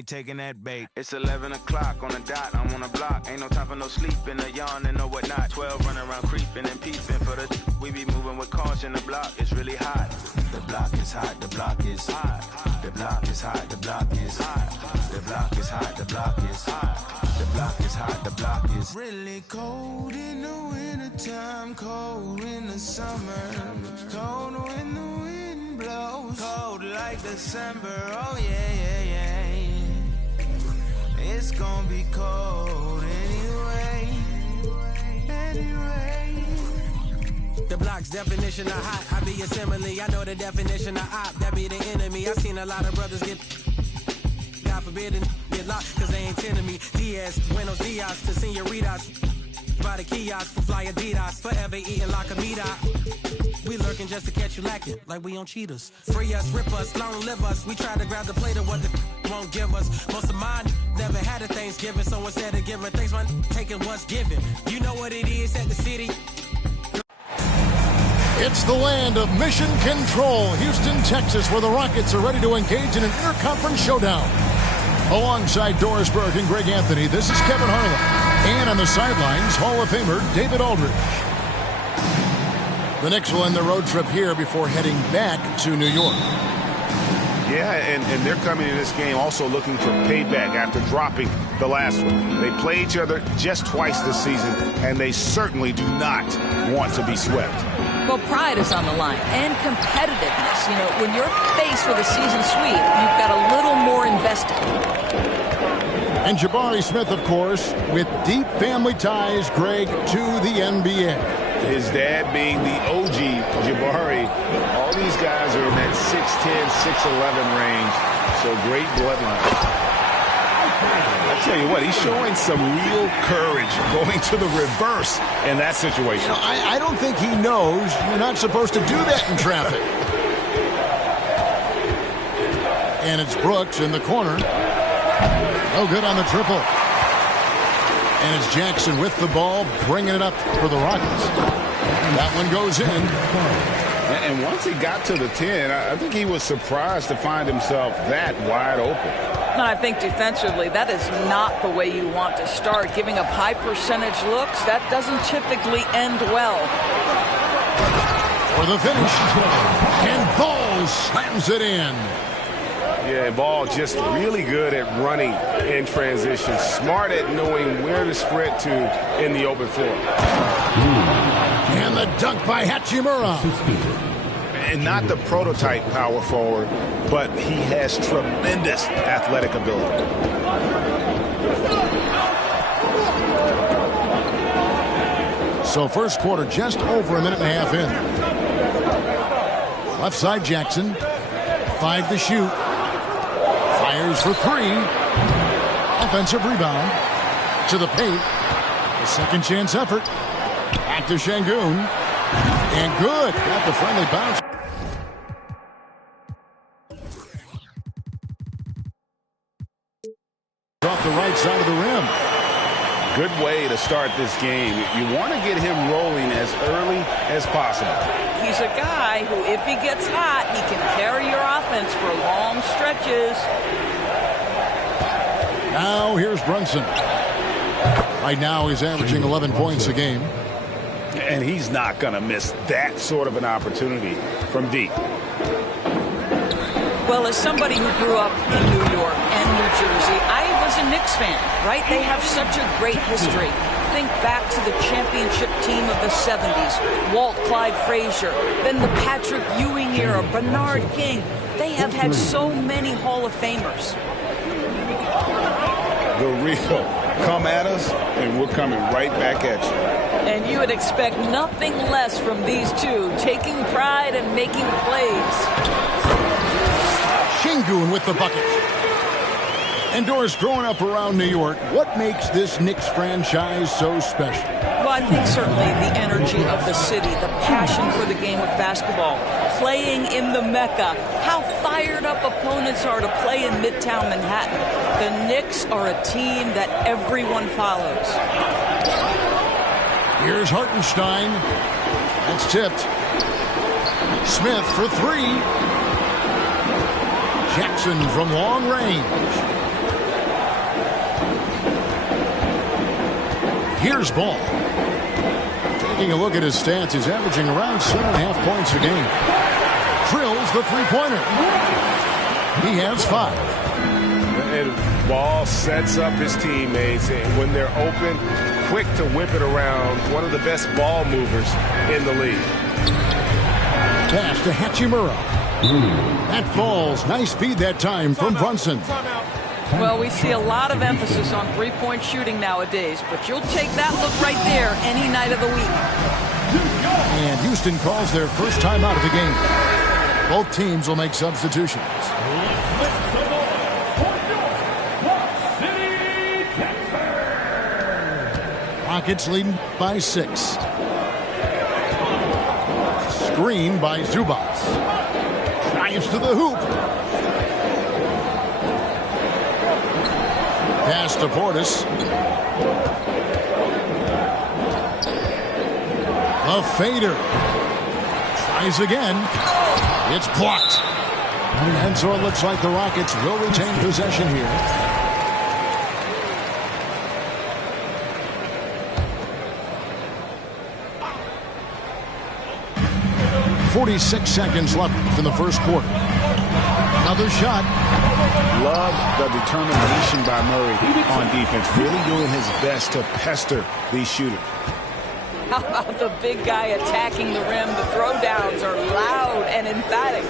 ain't taking that bait. It's 11 o'clock on the dot, I'm on the block. Ain't no time for no sleeping, no yawning, no whatnot. 12 running around creeping and peeping for the we be moving with caution. The block is really hot. The block is hot, the block is hot. The block is hot, the block is hot. The block is hot, the block is hot. The block is hot, the block is really cold in the wintertime, cold in the summer, cold when the wind blows, cold like December. Oh yeah. It's gonna be cold anyway. The block's definition of hot, I be a simile. I know the definition of op, that be the enemy. I seen a lot of brothers get, God forbid, and get locked, cause they ain't tending me. Diaz, buenos dias to senoritas. By the kiosk for fly Adidas, forever eating la comida. We lurking just to catch you lacking, like we on cheaters. Free us, rip us, long live us. We try to grab the plate of what the won't give us. Most of mine never had a Thanksgiving, so instead of giving thanks, man, taking what's given. You know what it is at the city. It's the land of mission control, Houston, Texas, where the Rockets are ready to engage in an interconference showdown. Alongside Doris Burke and Greg Anthony, this is Kevin Harlan. And on the sidelines, Hall of Famer David Aldridge. The Knicks will end their road trip here before heading back to New York. Yeah, and they're coming in this game also looking for payback after dropping the last one. They play each other just twice this season, and they certainly do not want to be swept. Well, pride is on the line, and competitiveness. You know, when you're faced with a season sweep, you've got a little more invested. And Jabari Smith, of course, with deep family ties, Greg, to the NBA. His dad being the OG Jabari. All these guys are in that 6'10", 6'11 range. So great bloodline. I tell you what, he's showing some real courage going to the reverse in that situation. You know, I don't think he knows you're not supposed to do that in traffic. And it's Brooks in the corner. No good on the triple. And it's Jackson with the ball, bringing it up for the Rockets. That one goes in. And once he got to the 10, I think he was surprised to find himself that wide open. And I think defensively, that is not the way you want to start. Giving up high percentage looks, that doesn't typically end well. For the finish. And Ball slams it in. Yeah, Ball just really good at running in transition. Smart at knowing where to sprint to in the open floor. And the dunk by Hachimura. And not the prototype power forward, but he has tremendous athletic ability. So first quarter just over a minute and a half in. Left side Jackson. 5 to shoot. Fires for 3. Offensive rebound. To the paint. A second chance effort. Back to Şengün. And good. Got the friendly bounce. Off the right side of the rim. Good way to start this game. You want to get him rolling as early as possible. He's a guy who, if he gets hot, he can carry your offense for long stretches. Now here's Brunson. Right now he's averaging 11 points a game. And he's not going to miss that sort of an opportunity from deep. Well, as somebody who grew up in New York and New Jersey, I was a Knicks fan, right? They have such a great history. Think back to the championship team of the 70s. Walt Clyde Frazier, then the Patrick Ewing era, Bernard King. They have had so many Hall of Famers. The real. Come at us, and we're coming right back at you. And you would expect nothing less from these two, taking pride and making plays. Şengün with the bucket. And Doris, growing up around New York, what makes this Knicks franchise so special? Well, I think certainly the energy of the city, the passion for the game of basketball, playing in the Mecca, how fired up opponents are to play in Midtown Manhattan. The Knicks are a team that everyone follows. Here's Hartenstein. That's tipped. Smith for 3. Jackson from long range. Here's Ball. Taking a look at his stats, he's averaging around 7.5 points a game. Drills the three-pointer. He has 5. And Ball sets up his teammates, and when they're open, quick to whip it around. One of the best ball movers in the league. Pass to Hachimura. That falls. Nice feed that time from Brunson. Well, we see a lot of emphasis on three-point shooting nowadays, but you'll take that look right there any night of the week. And Houston calls their first time out of the game. Both teams will make substitutions. Rockets leading by 6. Screen by Zubac. Drives to the hoop. Pass to Portis. A fader. Tries again. It's blocked. And so it looks like the Rockets will retain possession here. 46 seconds left in the first quarter. Another shot. Love the determination by Murray on defense. Really doing his best to pester these shooters. How about the big guy attacking the rim? The throwdowns are loud and emphatic.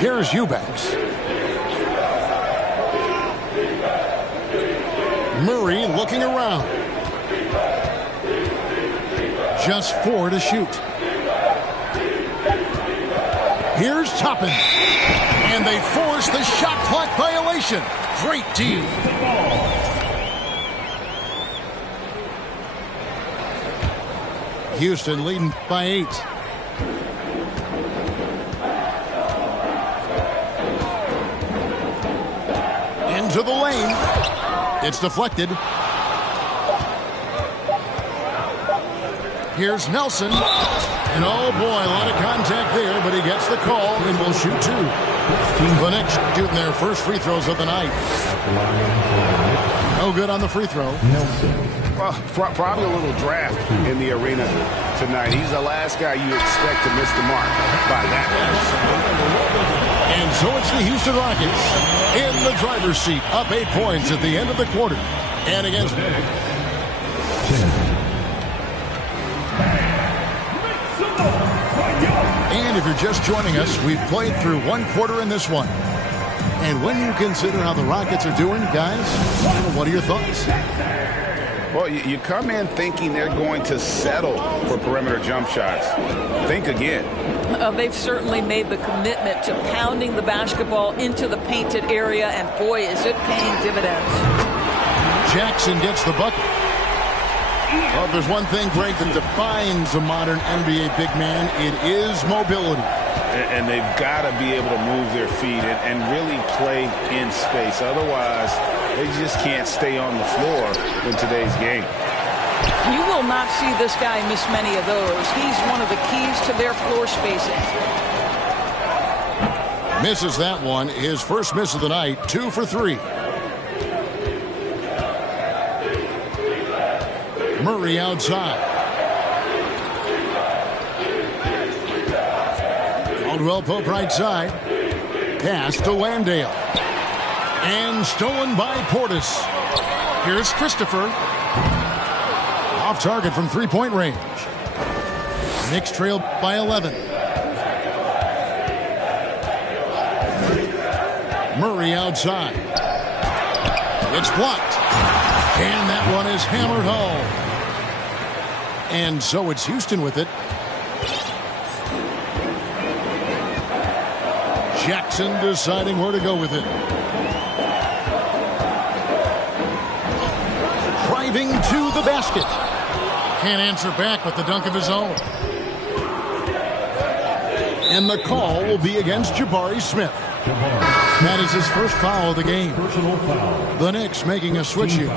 Here's Eubanks. Murray looking around. Just 4 to shoot. Here's Toppin. And they force the shot clock violation. Great team. Houston leading by 8. Into the lane. It's deflected. Here's Nelson. And oh boy, a lot of contact there, but he gets the call and will shoot 2. The Knicks shooting their first free throws of the night. No good on the free throw. Well, probably a little draft in the arena tonight. He's the last guy you expect to miss the mark by that much. And so it's the Houston Rockets in the driver's seat, up 8 points at the end of the quarter. And against... And if you're just joining us, we've played through 1 quarter in this one. And when you consider how the Rockets are doing, guys, what are your thoughts? Well, you come in thinking they're going to settle for perimeter jump shots. Think again. They've certainly made the commitment to pounding the basketball into the painted area, and boy, is it paying dividends. Jackson gets the bucket. Well, if there's one thing, Greg, that defines a modern NBA big man, it is mobility. And they've got to be able to move their feet and really play in space. Otherwise, they just can't stay on the floor in today's game. You will not see this guy miss many of those. He's one of the keys to their floor spacing. Misses that one. His first miss of the night, 2 for 3. Murray outside. Caldwell Pope right side. Pass to Landale. And stolen by Portis. Here's Christopher. Off target from three-point range. Knicks trail by 11. Murray outside. It's blocked. And that one is hammered home. And so it's Houston with it. Jackson deciding where to go with it. Driving to the basket. Can't answer back with the dunk of his own. And the call will be against Jabari Smith. That is his first foul of the game. The Knicks making a switch here.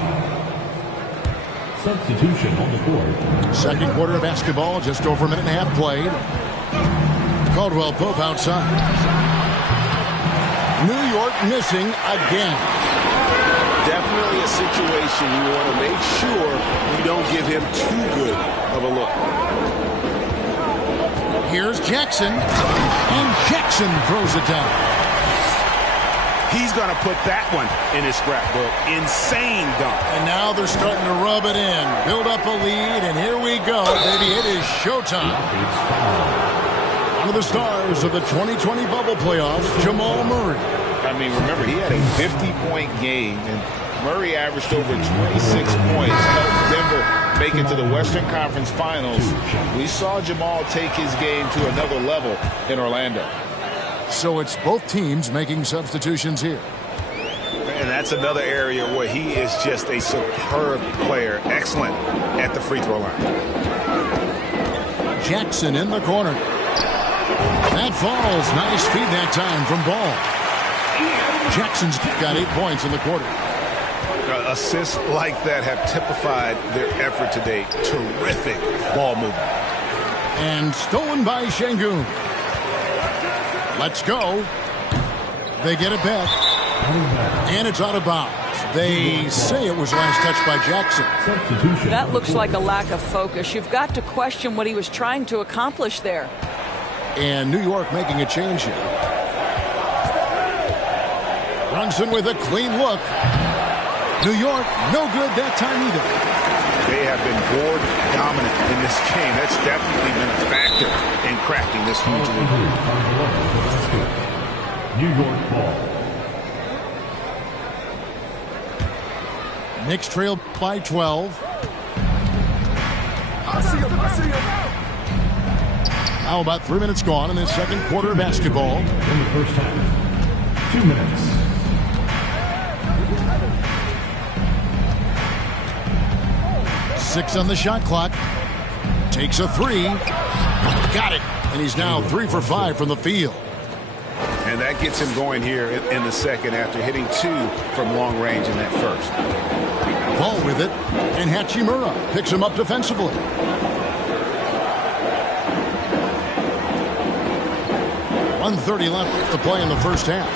Substitution on the court. Second quarter of basketball, just over a minute and a half played. Caldwell Pope outside. New York missing again. definitely a situation you want to make sure you don't give him too good of a look. Here's Jackson, and Jackson throws it down. He's going to put that one in his scrapbook. Insane dunk. And now they're starting to rub it in, build up a lead, and here we go, baby. It is showtime. One of the stars of the 2020 bubble playoffs, Jamal Murray. I mean, remember, he had a 50-point game, and Murray averaged over 26 points, helped Denver make it to the Western Conference Finals. We saw Jamal take his game to another level in Orlando. So it's both teams making substitutions here. And that's another area where he is just a superb player. Excellent at the free throw line. Jackson in the corner. That falls. Nice feed that time from Ball. Jackson's got 8 points in the quarter. Assists like that have typified their effort today. Terrific ball movement. And stolen by Şengün. Let's go. They get it back. And it's out of bounds. They say it was last touched by Jackson. That looks like a lack of focus. You've got to question what he was trying to accomplish there. And New York making a change here. Brunson with a clean look. New York, no good that time either. They have been board dominant in this game. That's definitely been a factor in crafting this huge lead. New York ball. Knicks trail by 12. Now about 3 minutes gone in this second quarter of basketball. In the first half, 2 minutes. Six on the shot clock. Takes a three. Got it. And he's now 3 for 5 from the field. And that gets him going here in the second after hitting 2 from long range in that first. Ball with it. And Hachimura picks him up defensively. .130 left to play in the first half.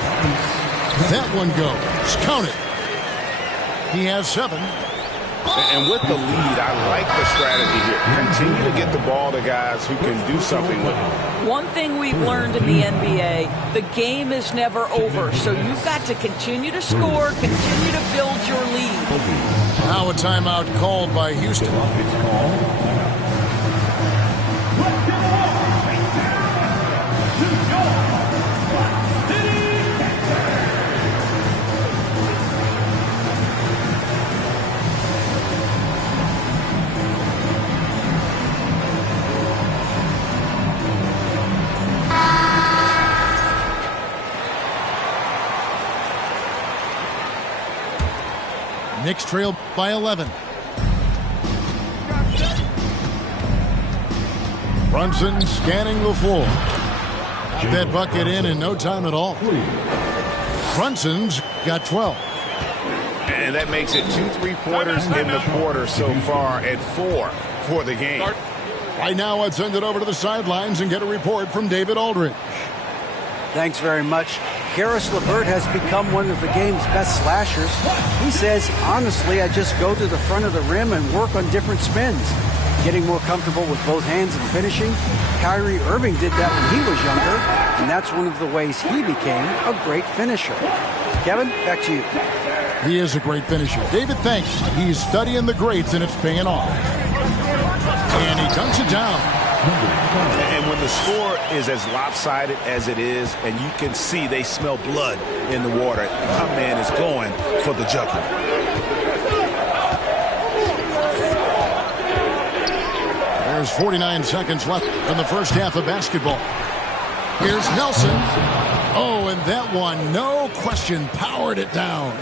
That one goes. Count it. He has 7. And with the lead, I like the strategy here. Continue to get the ball to guys who can do something with it. One thing we've learned in the NBA, the game is never over. So you've got to continue to score, continue to build your lead. Now a timeout called by Houston. Knicks trail by 11. Brunson scanning the floor. Got that bucket in no time at all. Brunson's got 12. And that makes it 2 3-pointers in the quarter so far at 4 for the game. Right now, let's send it over to the sidelines and get a report from David Aldridge. Thanks very much. Karis LeVert has become one of the game's best slashers. He says, honestly, I just go to the front of the rim and work on different spins. Getting more comfortable with both hands and finishing. Kyrie Irving did that when he was younger, and that's one of the ways he became a great finisher. Kevin, back to you. He is a great finisher. David, thanks. He's studying the greats, and it's paying off. And he dunks it down. And when the score is as lopsided as it is, and you can see they smell blood in the water, my man is going for the jugular. There's 49 seconds left in the first half of basketball. Here's Nelson. Oh, and that one, no question, powered it down.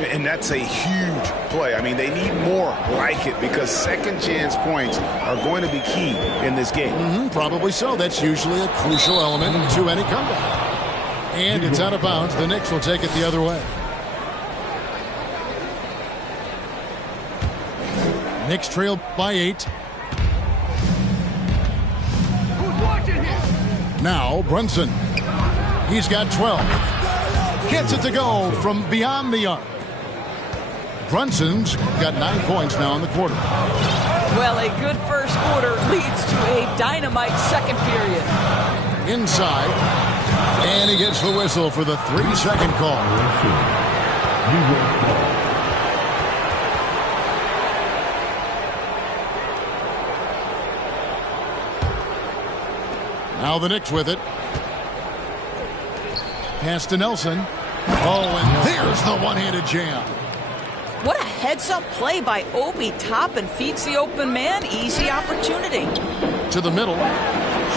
And that's a huge play. I mean, they need more like it because second chance points are going to be key in this game. Probably so. That's usually a crucial element to any comeback. And it's out of bounds. The Knicks will take it the other way. Knicks trail by 8. Now Brunson. He's got 12. Gets it to go from beyond the arc. Brunson's got 9 points now in the quarter. Well, a good first quarter leads to a dynamite second period. Inside. And he gets the whistle for the 3-second call. Now the Knicks with it. Pass to Nelson. Oh, and there's the one-handed jam. What a heads-up play by Obi. Toppin feeds the open man. Easy opportunity. To the middle.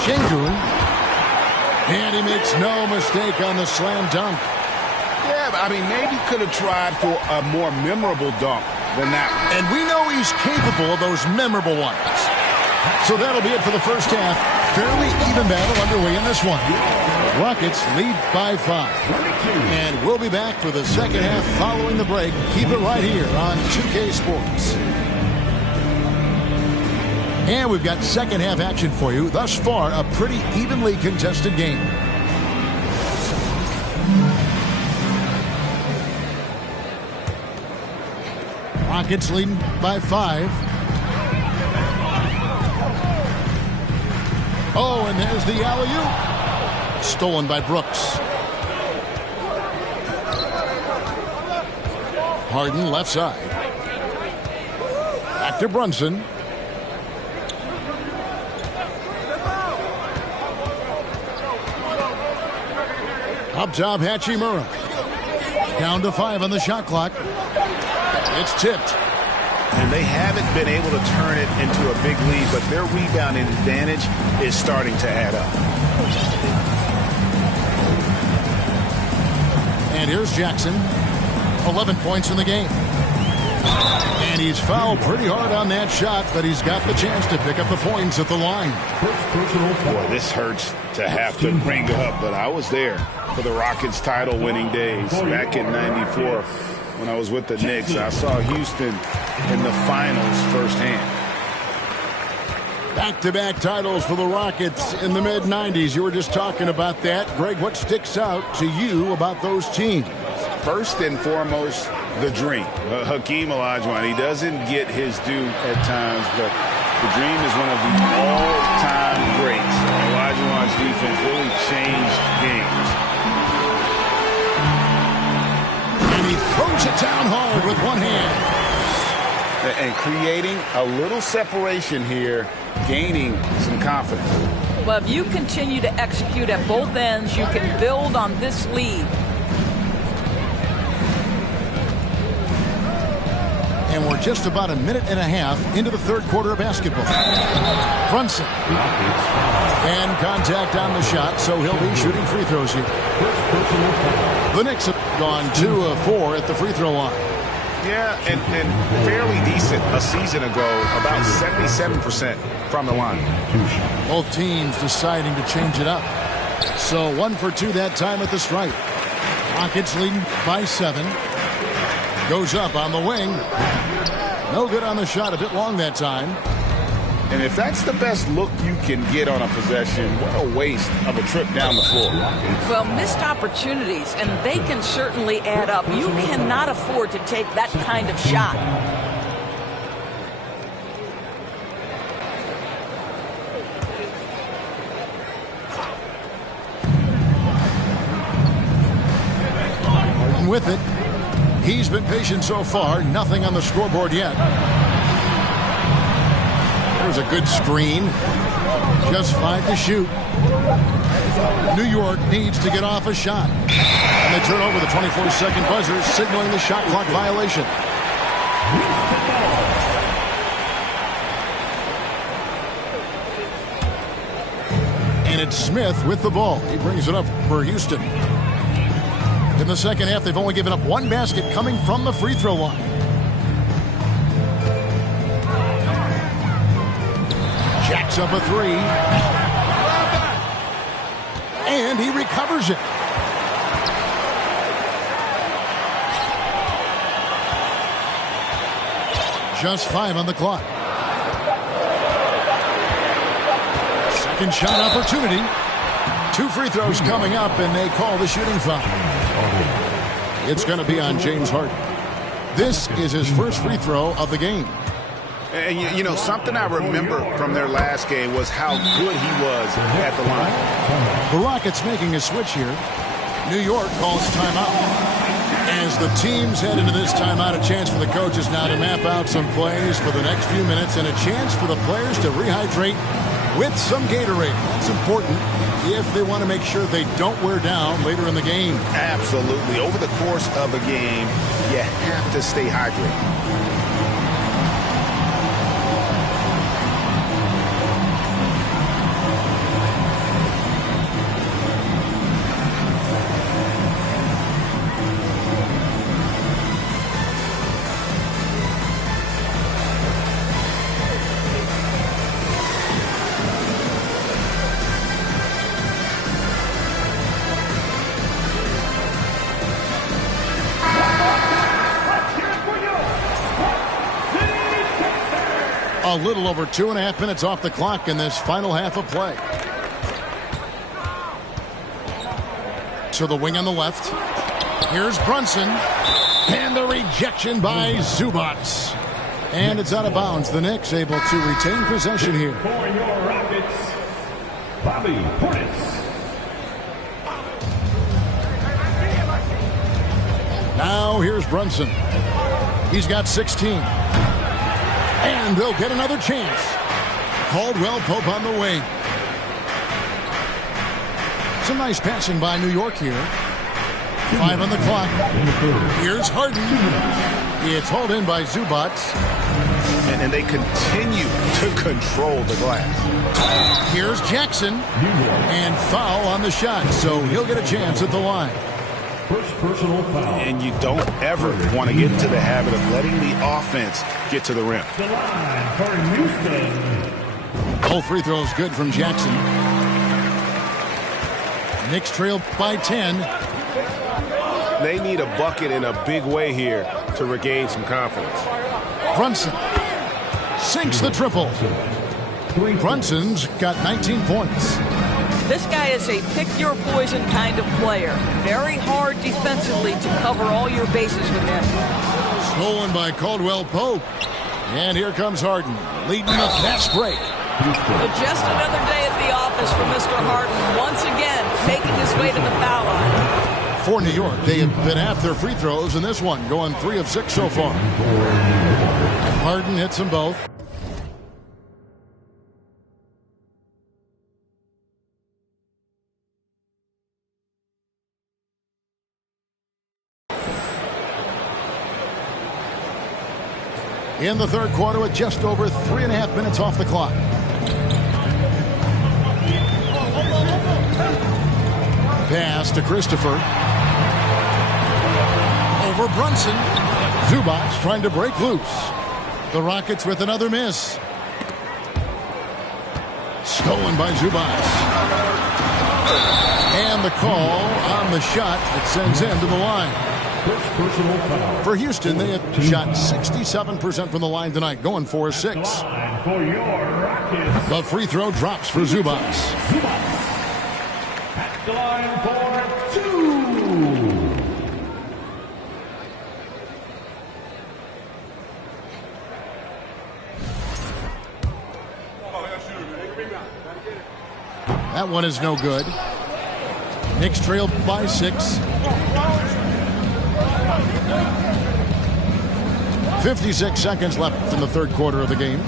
Şengün. And he makes no mistake on the slam dunk. Yeah, but I mean, maybe could have tried for a more memorable dunk than that one. And we know he's capable of those memorable ones. So that'll be it for the first half. Fairly even battle underway in this one. Rockets lead by 5. And we'll be back for the second half following the break. Keep it right here on 2K Sports. And we've got second half action for you. Thus far, a pretty evenly contested game. Rockets leading by 5. Oh, and there's the alley-oop. Stolen by Brooks. Harden left side. Back to Brunson. Up top, Hachimura. Down to 5 on the shot clock. It's tipped. And they haven't been able to turn it into a big lead, but their rebounding advantage is starting to add up. And here's Jackson. 11 points in the game. And he's fouled pretty hard on that shot, but he's got the chance to pick up the points at the line. Boy, this hurts to have to bring up, but I was there for the Rockets title-winning days back in '94 when I was with the Knicks. I saw Houston in the finals firsthand. Back-to-back titles for the Rockets in the mid-'90s. You were just talking about that. Greg, what sticks out to you about those teams? First and foremost, the dream. Hakeem Olajuwon, he doesn't get his due at times, but the dream is one of the all-time greats. Olajuwon's defense really changed games. And he throws it down hard with one hand. And creating a little separation here, gaining some confidence. Well, if you continue to execute at both ends, you can build on this lead. And we're just about a minute and a half into the third quarter of basketball. Brunson. And contact on the shot, so he'll be shooting free throws here. The Knicks have gone 2 of 4 at the free throw line. Yeah, and fairly decent a season ago, about 77% from the line. Both teams deciding to change it up. So 1 for 2 that time at the stripe. Rockets leading by 7. Goes up on the wing. No good on the shot, a bit long that time. And if that's the best look you can get on a possession, what a waste of a trip down the floor. Well, missed opportunities, and they can certainly add up. You cannot afford to take that kind of shot. Harden with it. He's been patient so far. Nothing on the scoreboard yet. There's a good screen. Just 5 to shoot. New York needs to get off a shot. And they turn over the 24-second buzzer, signaling the shot clock violation. And it's Smith with the ball. He brings it up for Houston. In the second half, they've only given up 1 basket coming from the free throw line. Jacks up a 3. And he recovers it. Just 5 on the clock. Second shot opportunity. 2 free throws coming up, and they call the shooting foul. It's going to be on James Harden. This is his first free throw of the game. And, you know, something I remember from their last game was how good he was at the line. The Rockets making a switch here. New York calls timeout. As the teams head into this timeout, a chance for the coaches now to map out some plays for the next few minutes and a chance for the players to rehydrate with some Gatorade. That's important if they want to make sure they don't wear down later in the game. Absolutely. Over the course of a game, you have to stay hydrated. A little over 2.5 minutes off the clock in this final half of play. To the wing on the left. Here's Brunson. And the rejection by Zubac. And it's out of bounds. The Knicks able to retain possession here. For your Rockets, Bobby Portis. Now here's Brunson. He's got 16. And they'll get another chance. Caldwell Pope on the wing. Some nice passing by New York here. 5 on the clock. Here's Harden. It's hauled in by Zubac. And they continue to control the glass. Here's Jackson. And foul on the shot. So he'll get a chance at the line. First personal foul. And you don't ever want to get into the habit of letting the offense get to the rim. The line for Houston. Both free throws good from Jackson. Knicks trail by 10. They need a bucket in a big way here to regain some confidence. Brunson sinks the triple. Brunson's got 19 points. This guy is a pick-your-poison kind of player. Very hard defensively to cover all your bases with him. Stolen by Caldwell Pope. And here comes Harden, leading the fast break. But just another day at the office for Mr. Harden, once again making his way to the foul line. For New York, they have been half their free throws in this one, going 3 of 6 so far. Harden hits them both. In the third quarter with just over 3.5 minutes off the clock. Pass to Christopher. Over Brunson. Zubac trying to break loose. The Rockets with another miss. Stolen by Zubac. And the call on the shot that sends him to the line. First personal foul. For Houston, they have shot 67% from the line tonight, going 4-6. For your Rockets. The free throw drops for Zubac. At the line for 2. That one is no good. Knicks trail by 6. 56 seconds left in the third quarter of the game.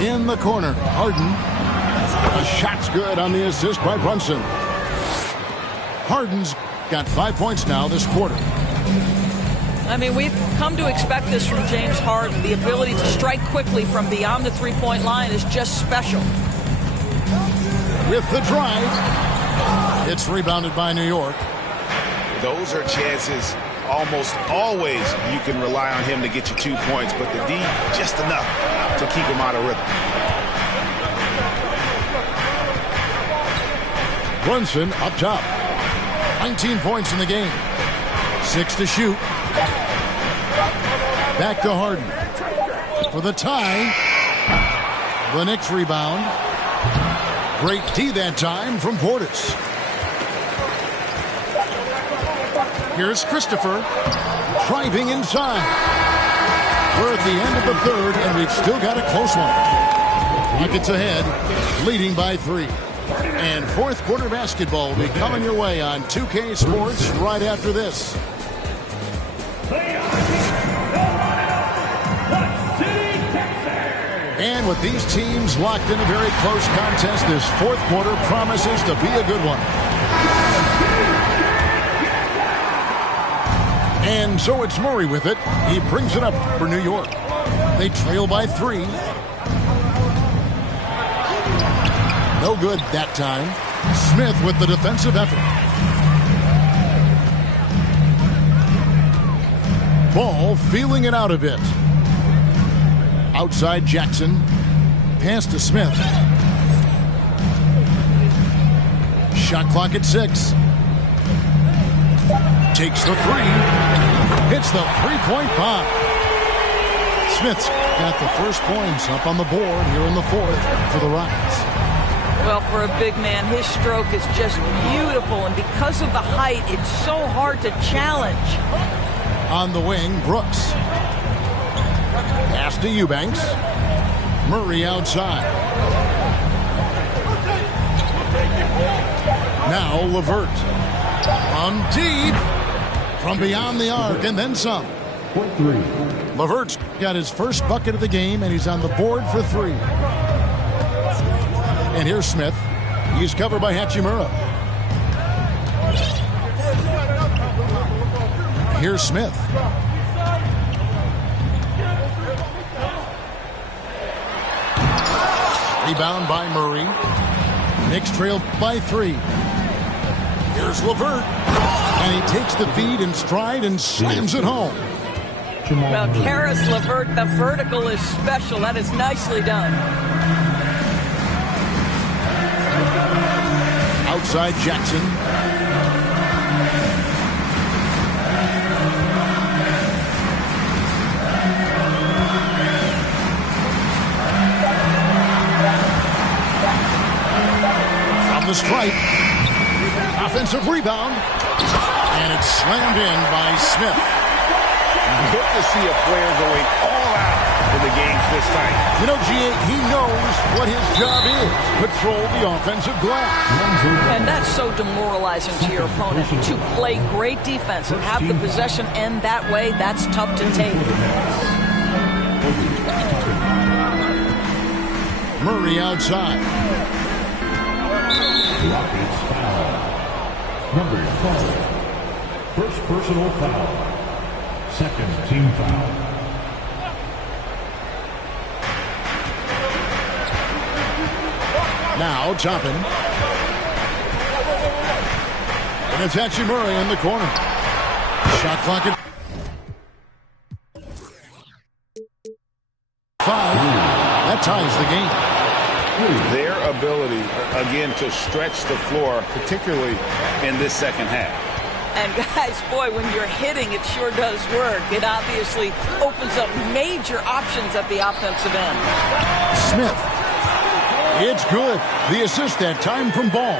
In the corner, Harden. The shot's good on the assist by Brunson. Harden's got 5 points now this quarter. I mean, we've come to expect this from James Harden. The ability to strike quickly from beyond the three-point line is just special. With the drive, it's rebounded by New York. Those are chances almost always you can rely on him to get you 2 points, but the D just enough to keep him out of rhythm. Brunson up top. 19 points in the game. 6 to shoot. Back to Harden. For the tie. The Knicks rebound. Great D that time from Portis. Here's Christopher driving inside. We're at the end of the third, and we've still got a close one. Rockets ahead, leading by 3. And fourth quarter basketball will be coming your way on 2K Sports right after this. And with these teams locked in a very close contest, this fourth quarter promises to be a good one. And so it's Murray with it. He brings it up for New York. They trail by 3. No good that time. Smith with the defensive effort. Ball feeling it out a bit. Outside Jackson. Pass to Smith. Shot clock at 6. Takes the 3. Hits the three-point bomb. Smith's got the first points up on the board here in the fourth for the Rockets. Well, for a big man, his stroke is just beautiful, and because of the height, it's so hard to challenge. On the wing, Brooks. Pass to Eubanks. Murray outside. Now LeVert. On deep. From beyond the arc, and then some. LeVert's got his first bucket of the game, and he's on the board for 3. And here's Smith. He's covered by Hachimura. Here's Smith. Rebound by Murray. Knicks trail by 3. Here's LeVert. And he takes the feed in stride and slams it home. Well, Caris LeVert, the vertical is special. That is nicely done. Outside Jackson. From the stripe. Offensive rebound. And it's slammed in by Smith. Good to see a player going all out when the game's this tight. You know, G.A., he knows what his job is. Control the offensive glass. And that's so demoralizing to your opponent. To play great defense and have the possession end that way, that's tough to take. Murray outside. Rockets foul. Number 12. First personal foul. Second team foul. Now Toppin. And it's Hachimura in the corner. Shot clock at 5. That ties the game. Their ability, again, to stretch the floor, particularly in this second half. And guys, boy, when you're hitting, it sure does work. It obviously opens up major options at the offensive end. Smith. It's good. The assist that time from Ball.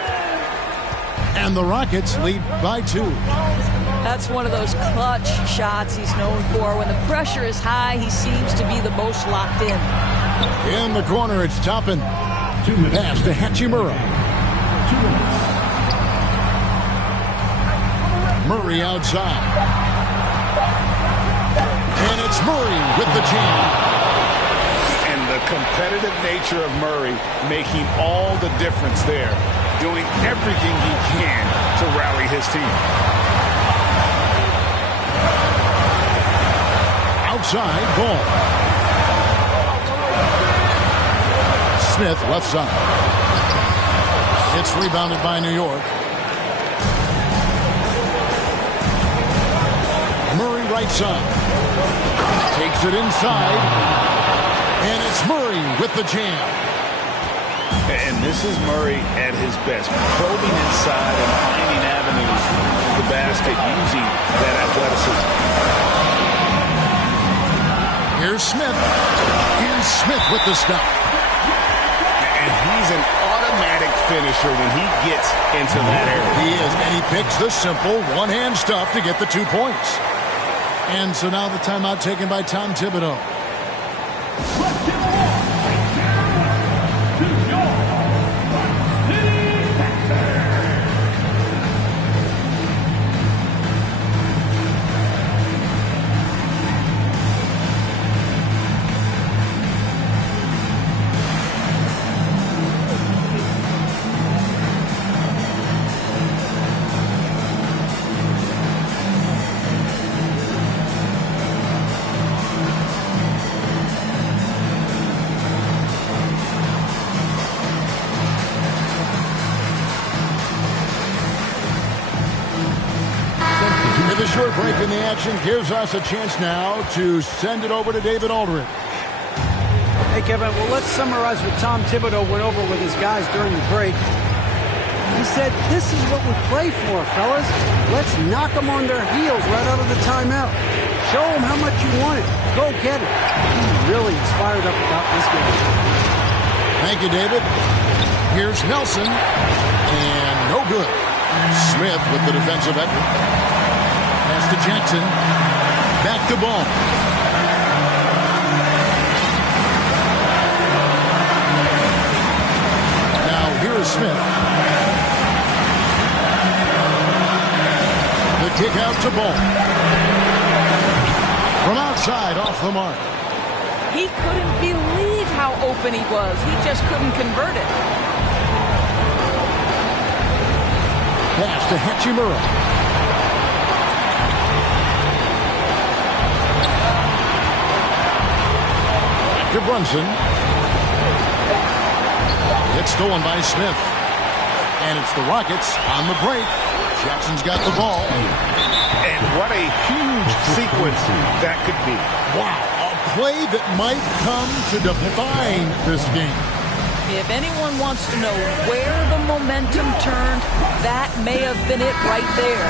And the Rockets lead by 2. That's one of those clutch shots he's known for. When the pressure is high, he seems to be the most locked in. In the corner, it's Toppin. Pass to Hachimura. Murray outside. And it's Murray with the jam. And the competitive nature of Murray making all the difference there, doing everything he can to rally his team. Outside, Ball. Smith, left side. It's rebounded by New York. Murray right side. Takes it inside. And it's Murray with the jam. And this is Murray at his best, probing inside and finding avenues to the basket using that athleticism. Here's Smith. And Smith with the stop. And he's an automatic automatic finisher when he gets into that area. He is, and he picks the simple one-hand stuff to get the 2 points. And so now the timeout taken by Tom Thibodeau. The short break in the action gives us a chance now to send it over to David Aldridge. Hey, Kevin, well, let's summarize what Tom Thibodeau went over with his guys during the break. He said, this is what we play for, fellas. Let's knock them on their heels right out of the timeout. Show them how much you want it. Go get it. He really is fired up about this game. Thank you, David. Here's Nelson, and no good. Smith with the defensive effort. Pass to Jackson. Back to Ball. Now here is Smith. The kick out to Ball. From outside, off the mark. He couldn't believe how open he was. He just couldn't convert it. Pass to Hachimura. To Brunson. It's stolen by Smith. And it's the Rockets on the break. Jackson's got the ball. And what a huge sequence that could be. Wow, a play that might come to define this game. If anyone wants to know where the momentum turned, that may have been it right there.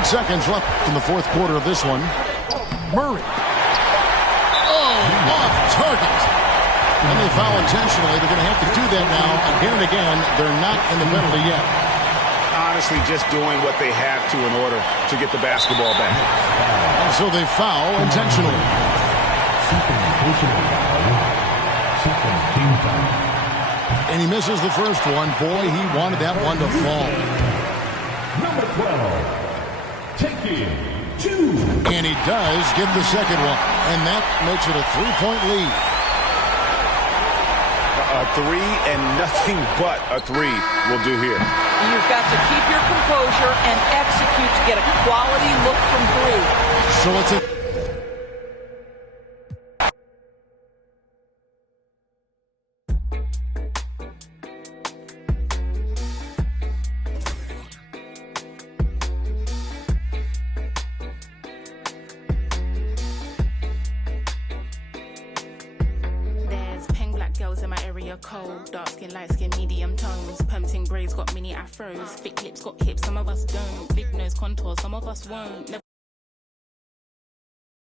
8 seconds left in the fourth quarter of this one. Murray. Oh, off target. And they foul intentionally. They're going to have to do that now again and again. They're not in the penalty yet. Honestly, just doing what they have to in order to get the basketball back. And so they foul intentionally. And he misses the first one. Boy, he wanted that one to fall. Number 12. Taking 2. And he does get the second one. And that makes it a 3-point lead. A 3 and nothing but a 3 will do here. You've got to keep your composure and execute to get a quality look from 3. So it's a... Cold, dark skin, light skin, medium tones. Permting braids got mini afros. Thick lips got hips, some of us don't. Big nose contour, some of us won't. Never